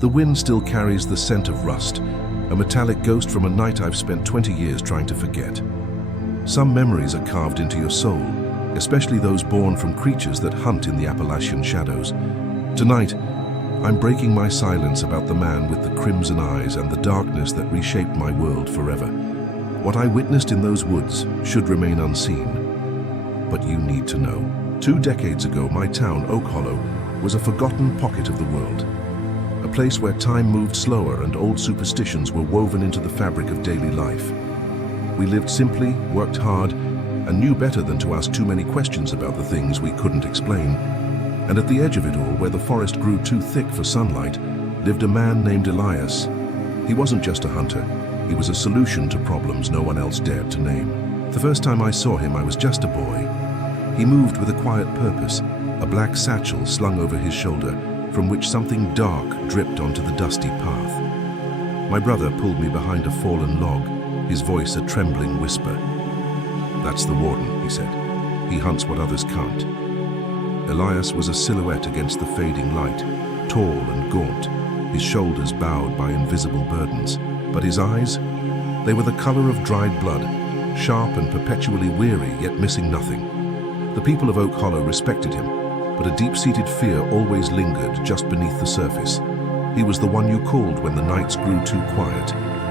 The wind still carries the scent of rust, a metallic ghost from a night I've spent 20 years trying to forget. Some memories are carved into your soul, especially those born from creatures that hunt in the Appalachian shadows. Tonight, I'm breaking my silence about the man with the crimson eyes and the darkness that reshaped my world forever. What I witnessed in those woods should remain unseen, but you need to know. 2 decades ago, my town, Oak Hollow, was a forgotten pocket of the world. A place where time moved slower and old superstitions were woven into the fabric of daily life. We lived simply, worked hard, and knew better than to ask too many questions about the things we couldn't explain. And at the edge of it all, where the forest grew too thick for sunlight, lived a man named Elias. He wasn't just a hunter. He was a solution to problems no one else dared to name. The first time I saw him, I was just a boy. He moved with a quiet purpose, a black satchel slung over his shoulder, from which something dark dripped onto the dusty path. My brother pulled me behind a fallen log, his voice a trembling whisper. "That's the Warden," he said. "He hunts what others can't." Elias was a silhouette against the fading light, tall and gaunt, his shoulders bowed by invisible burdens. But his eyes, they were the color of dried blood, sharp and perpetually weary, yet missing nothing. The people of Oak Hollow respected him, but a deep-seated fear always lingered just beneath the surface. He was the one you called when the nights grew too quiet,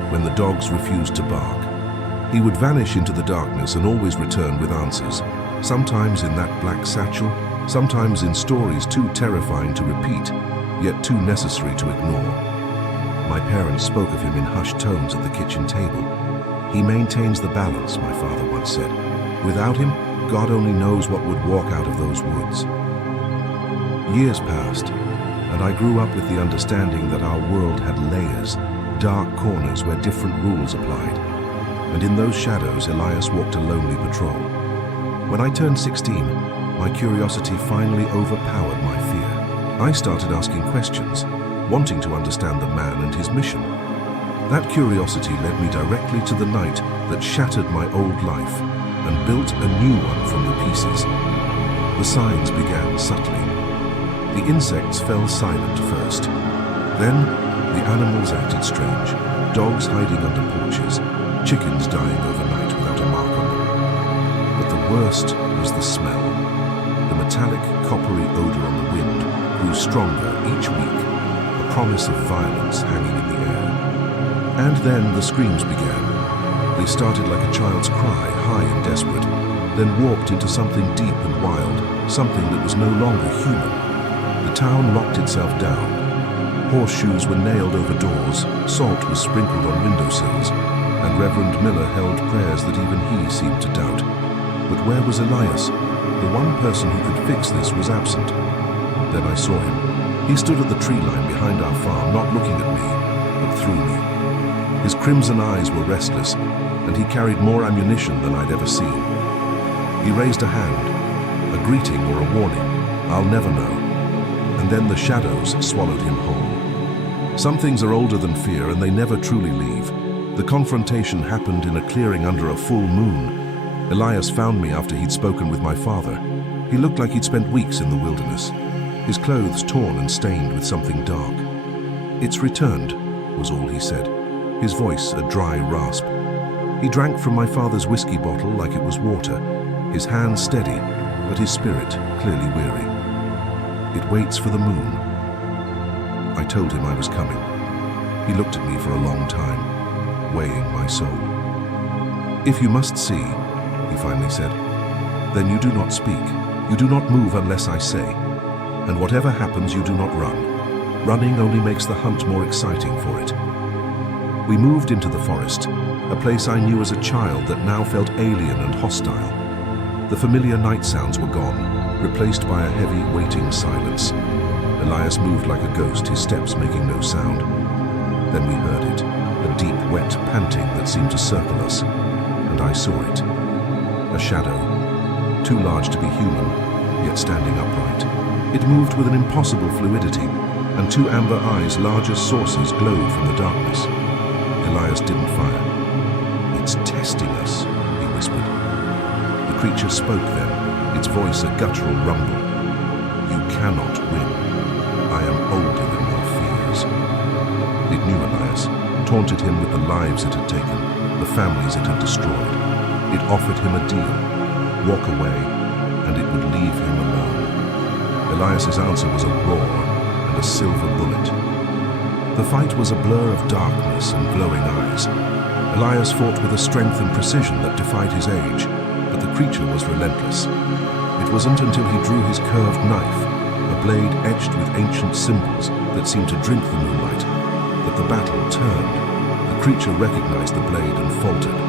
when the dogs refused to bark. He would vanish into the darkness and always return with answers, sometimes in that black satchel, sometimes in stories too terrifying to repeat, yet too necessary to ignore. My parents spoke of him in hushed tones at the kitchen table. "He maintains the balance," my father once said. "Without him, God only knows what would walk out of those woods." Years passed, and I grew up with the understanding that our world had layers, dark corners where different rules applied. And in those shadows, Elias walked a lonely patrol. When I turned 16, my curiosity finally overpowered my fear. I started asking questions, wanting to understand the man and his mission. That curiosity led me directly to the night that shattered my old life and built a new one from the pieces. The signs began subtly. The insects fell silent first. Then, the animals acted strange. Dogs hiding under porches, chickens dying overnight without a mark on them. But the worst was the smell. The metallic, coppery odor on the wind grew stronger each week, a promise of violence hanging in the air. And then the screams began. They started like a child's cry, high and desperate, then warped into something deep and wild, something that was no longer human. The town locked itself down. Horseshoes were nailed over doors, salt was sprinkled on windowsills, and Reverend Miller held prayers that even he seemed to doubt. But where was Elias? The one person who could fix this was absent. Then I saw him. He stood at the tree line behind our farm, not looking at me, but through me. His crimson eyes were restless, and he carried more ammunition than I'd ever seen. He raised a hand, a greeting or a warning, I'll never know. And then the shadows swallowed him whole. Some things are older than fear, and they never truly leave. The confrontation happened in a clearing under a full moon. Elias found me after he'd spoken with my father. He looked like he'd spent weeks in the wilderness, his clothes torn and stained with something dark. "It's returned," was all he said, his voice a dry rasp. He drank from my father's whiskey bottle like it was water, his hands steady, but his spirit clearly weary. "It waits for the moon." I told him I was coming. He looked at me for a long time, weighing my soul. "If you must see," he finally said, "then you do not speak. You do not move unless I say. And whatever happens, you do not run. Running only makes the hunt more exciting for it." We moved into the forest, a place I knew as a child that now felt alien and hostile. The familiar night sounds were gone, replaced by a heavy, waiting silence. Elias moved like a ghost, his steps making no sound. Then we heard it, a deep, wet panting that seemed to circle us, and I saw it. A shadow, too large to be human, yet standing upright. It moved with an impossible fluidity, and 2 amber eyes, large as saucers, glowed from the darkness. Elias didn't fire. "It's testing us," he whispered. The creature spoke then, its voice a guttural rumble. "You cannot win. I am older than your fears." taunted him with the lives it had taken, the families it had destroyed. It offered him a deal: walk away, and it would leave him alone. Elias's answer was a roar and a silver bullet. The fight was a blur of darkness and glowing eyes. Elias fought with a strength and precision that defied his age, but the creature was relentless. It wasn't until he drew his curved knife, a blade etched with ancient symbols that seemed to drink the moonlight, that the battle turned. The creature recognized the blade and faltered.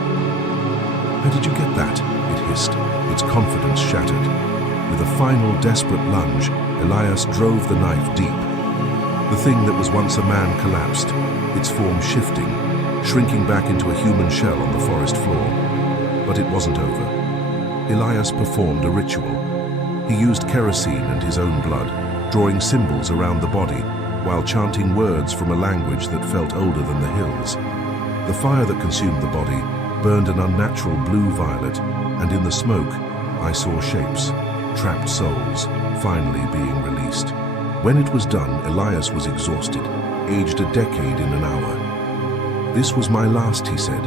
"How did you get that?" it hissed, its confidence shattered. With a final desperate lunge, Elias drove the knife deep. The thing that was once a man collapsed, its form shifting, shrinking back into a human shell on the forest floor. But it wasn't over. Elias performed a ritual. He used kerosene and his own blood, drawing symbols around the body, while chanting words from a language that felt older than the hills. The fire that consumed the body burned an unnatural blue-violet, and in the smoke, I saw shapes, trapped souls, finally being released. When it was done, Elias was exhausted, aged a decade in an hour. "This was my last," he said.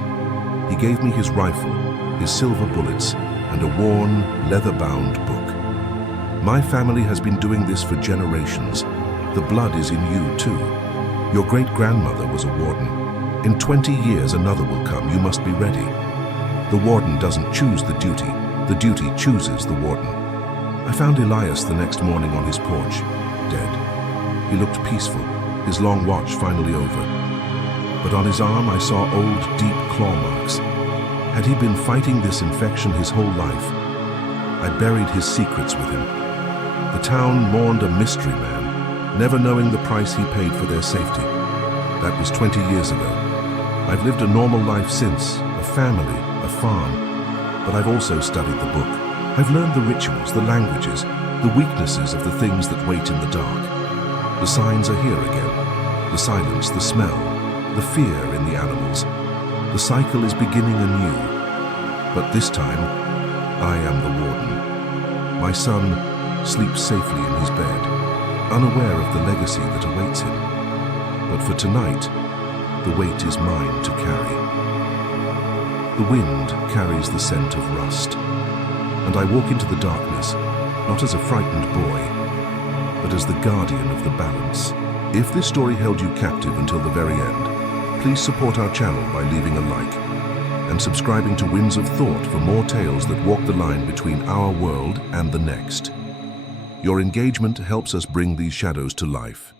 He gave me his rifle, his silver bullets, and a worn, leather-bound book. "My family has been doing this for generations. The blood is in you, too. Your great-grandmother was a warden. In 20 years, another will come. You must be ready. The warden doesn't choose the duty chooses the warden." I found Elias the next morning on his porch, dead. He looked peaceful, his long watch finally over. But on his arm I saw old, deep claw marks. Had he been fighting this infection his whole life? I buried his secrets with him. The town mourned a mystery man, never knowing the price he paid for their safety. That was 20 years ago. I've lived a normal life since, a family, a farm, but I've also studied the book. I've learned the rituals, the languages, the weaknesses of the things that wait in the dark. The signs are here again. The silence, the smell, the fear in the animals. The cycle is beginning anew. But this time, I am the warden. My son sleeps safely in his bed, unaware of the legacy that awaits him. But for tonight, the weight is mine to carry. The wind carries the scent of rust, and I walk into the darkness, not as a frightened boy, but as the guardian of the balance. If this story held you captive until the very end, please support our channel by leaving a like and subscribing to Winds of Thought for more tales that walk the line between our world and the next. Your engagement helps us bring these shadows to life.